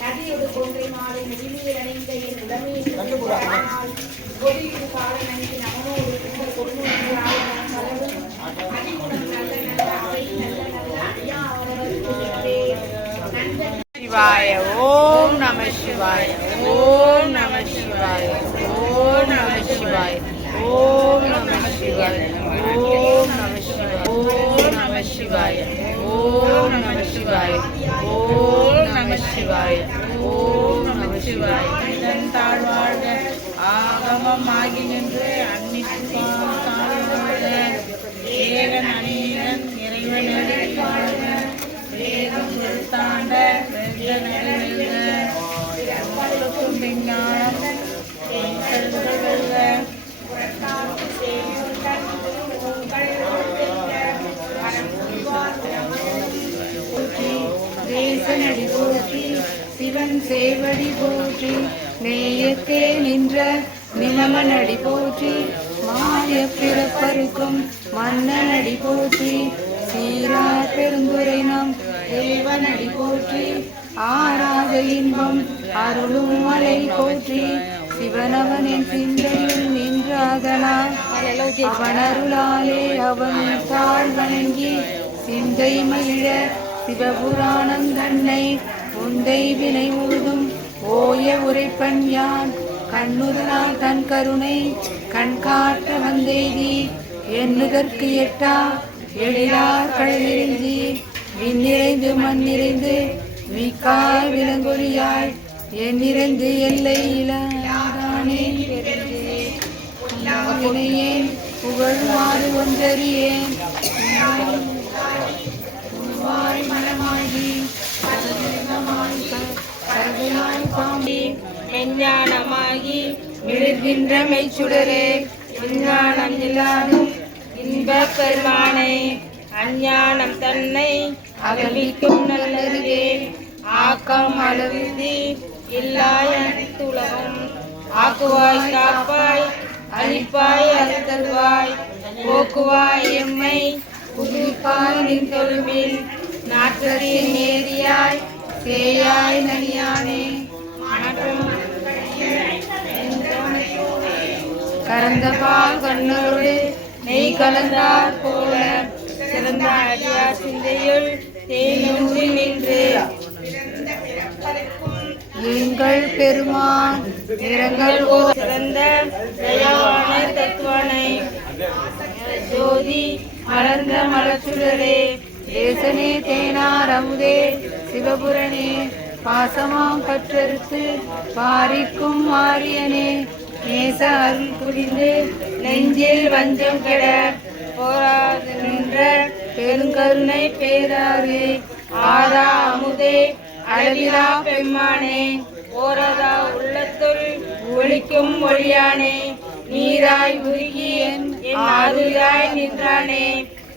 நதியொடு கொன்றை மாலை நெடிநீர் அணைந்த என் உடமையினால் கொடியுடு காலநனைந்து நமனோடு கும்பல் கொடுநூறு ஆயிரம் பலவும் அதிகுணம் நல்ல நல்ல அவை நல்ல நல்ல ஐயா அவரவர் நண்பன் शिवाय ओम नमः शिवाय ओम नमः शिवाय ओम नमः शिवाय ओम नमः शिवाय ओम नमः शिवाय ओम नमः शिवाय ओम नमः शिवाय ओम नमः शिवाय ओम नमः शिवाय ताழ்வாழ்க ஆகமம் ஆகி நின்று அன்னிப்பான் தாழ்வாழ்க ஏகன் அநேகன் இறைவன் வாழ்க வேதம் எழுத்தாண்ட தேசனடி போற்றி சிவன் சேவடி போற்றி நேயத்தே நின்ற நிமலனடி போற்றி மாய பிறப்பருக்கும் மன்னனடி போற்றி சீரா பெருந்துரை நாம் தேவனடி போற்றி ஆராத இன்பம் அருளும் மலை போற்றி சிவனவனின் சிந்தையில் நின்றாதனால் அவன் அருளாலே அவன் தாழ் வணங்கி சிந்தை மகிழ சிவபுராணம் தன்னை உந்தை வினை முழுதும் ஓய உரைப்பன் யான் கண்ணுதலால் தன் கருணை கண் காட்ட வந்தேதி என்னுதற்கு எட்டா எழிலார் கடலிறங்கி விண்ணிறைந்து மண் நிறைந்து மிக்காய் விலங்கொழியாய் என் நிறைந்து எல்லை இளதானே வினையேன் புகழ்மாறு ஒன்றறியேன் மனமாகி கரவினாய் பாம்பி மெஞ்ஞானமாகி விழுகின்ற மெய்ச்சுடரே விஞ்ஞானம் இல்லாதும் இன்பப் பெருமானை அஞ்ஞானம் தன்னை அகலிக்கும் நல்லருகே ஆக்கம் அளவிதி இல்லாய் அனைத்துலகம் ஆக்குவாய் காப்பாய் அழிப்பாய் அறுத்தருவாய் போக்குவாய் எம்மை புதுப்பாய் நின் தொழுமில் நாற்றத்தின் நேரியாய் சேயாய் நனியானே கறந்த பால் கண்ணரோடு நெய் கலந்தார் போல சிறந்த அடியார் சிந்தையுள் தேனூறி நின்று எங்கள் பெருமான் நிறங்கள் சிறந்த தயாவான தத்துவானை ஜோதி மலர்ந்த மலச்சுடரே தேசனே தேனார் அமுதே சிவபுரனே பாசமாம் பற்றறுத்து பாரிக்கும் மாரியனே நேச அருள் புரிந்து நெஞ்சில் வஞ்சம் கெட போராது நின்ற பெருங்கருணை பேராறு ஆரா அமுதே அளவிலா பெம்மானே ஓரதா உள்ளத்துள் ஒளிக்கும் ஒளியானே நீராய் உருகி என் ஆதுராய் நின்றானே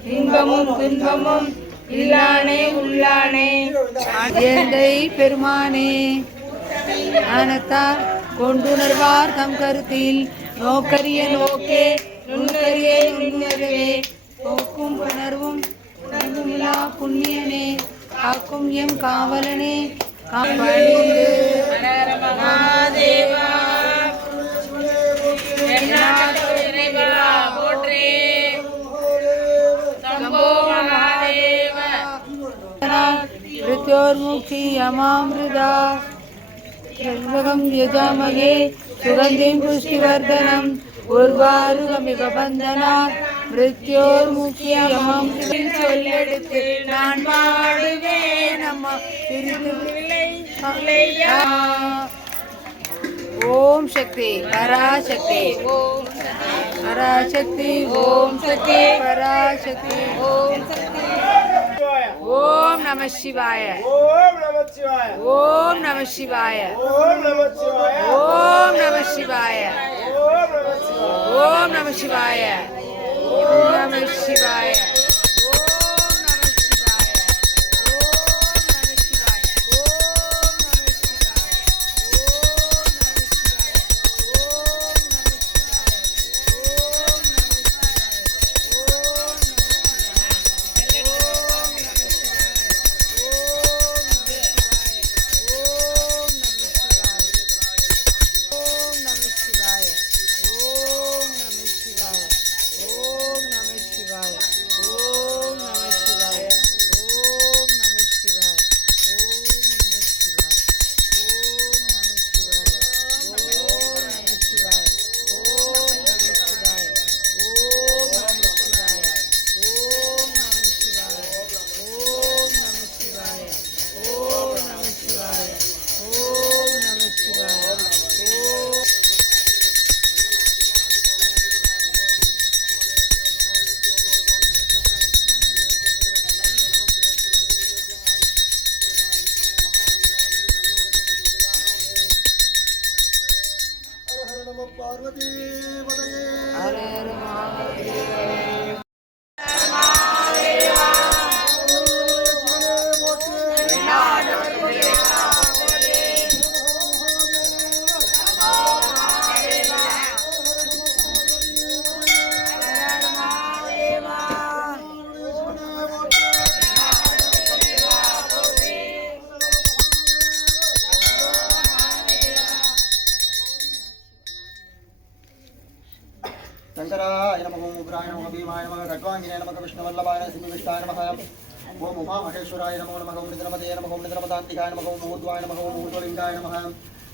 இன்பமும் துன்பமும் இல்லானே உள்ளானே எந்தை பெருமானே ஞானத்தார் கொண்டுணர்வார் தம் கருத்தில் நோக்கரிய நோக்கே நுண்ணறிய நுண்ணறிவே போக்கும் உணர்வும் உணர்வுமிலா புண்ணியனே காக்கும் எம் காவலனே காப்பணிந்து மகாதேவா போற்றே சம்போ மகாதேவ ரித்யோர்முகி அமாமிருதா யஜாமகே சுகந்திம் புஷ்டிவர்தனம் உர்வாருகமிக பந்தனார் மிருத்யோர்முக்கியமாம் சொல்லெடுத்து நான் பாடுவேன் அம்மா ஓம் சக்தி பராசக்தி ஓம் பராசக்தி ஓம் சக்தி பராசக்தி ஓம் சக்தி ஓம் நம சிவாய ஓம் நம சிவாய ஓம் நம சிவாய ஓம் நம சிவாய ஓம் நம சிவாய ஓம் நம சிவாய ஓம் நம சிவாய பார்வதி பதையே ஹர ஹர மகாதேவ. शंकराय नमः ओम उग्राय नमः भीमाय नमः खड्वांगिने नमः विष्णुवल्लभाय सिंहविष्टाय नमः ओम उमामहेश्वराय नमो नमः ओम निद्रमते नमः ओम निद्रमतान्तिकाय नमः ओम ऊर्ध्वाय नमः ओम ऊर्ध्वलिंगाय नमः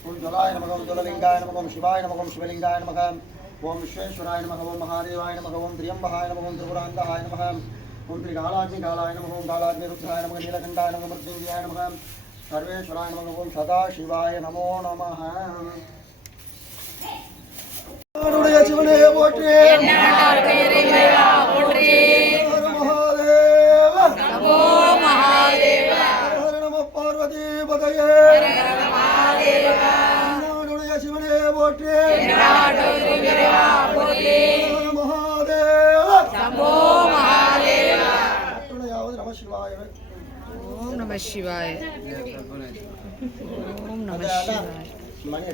ओम ज्वलाय नमः ओम ज्वललिंगाय नमः ओम शिवाय नमः ओम शिवलिंगाय नमः ओम विश्वेश्वराय नमः ओम महादेवाय नमः ओम त्र्यंबकाय नमः ओम त्रिपुरान्तकाय नमः ओम त्रिकालाग्निकालाय नमः ओम कालाग्निरुद्राय नमः नीलकण्ठाय नमः मृत्युञ्जयाय नमः सर्वेश्वराय नमः ओम सदाशिवाय नमो नमः शिवने पोट्रे महादेव नमो महादेव. हर नमः पार्वती पतये शिवने पोट्रे महादेव नमो महादेव. नमः शिवाय ओम नमः शिवाय. ओम नमः शिवाय. मणि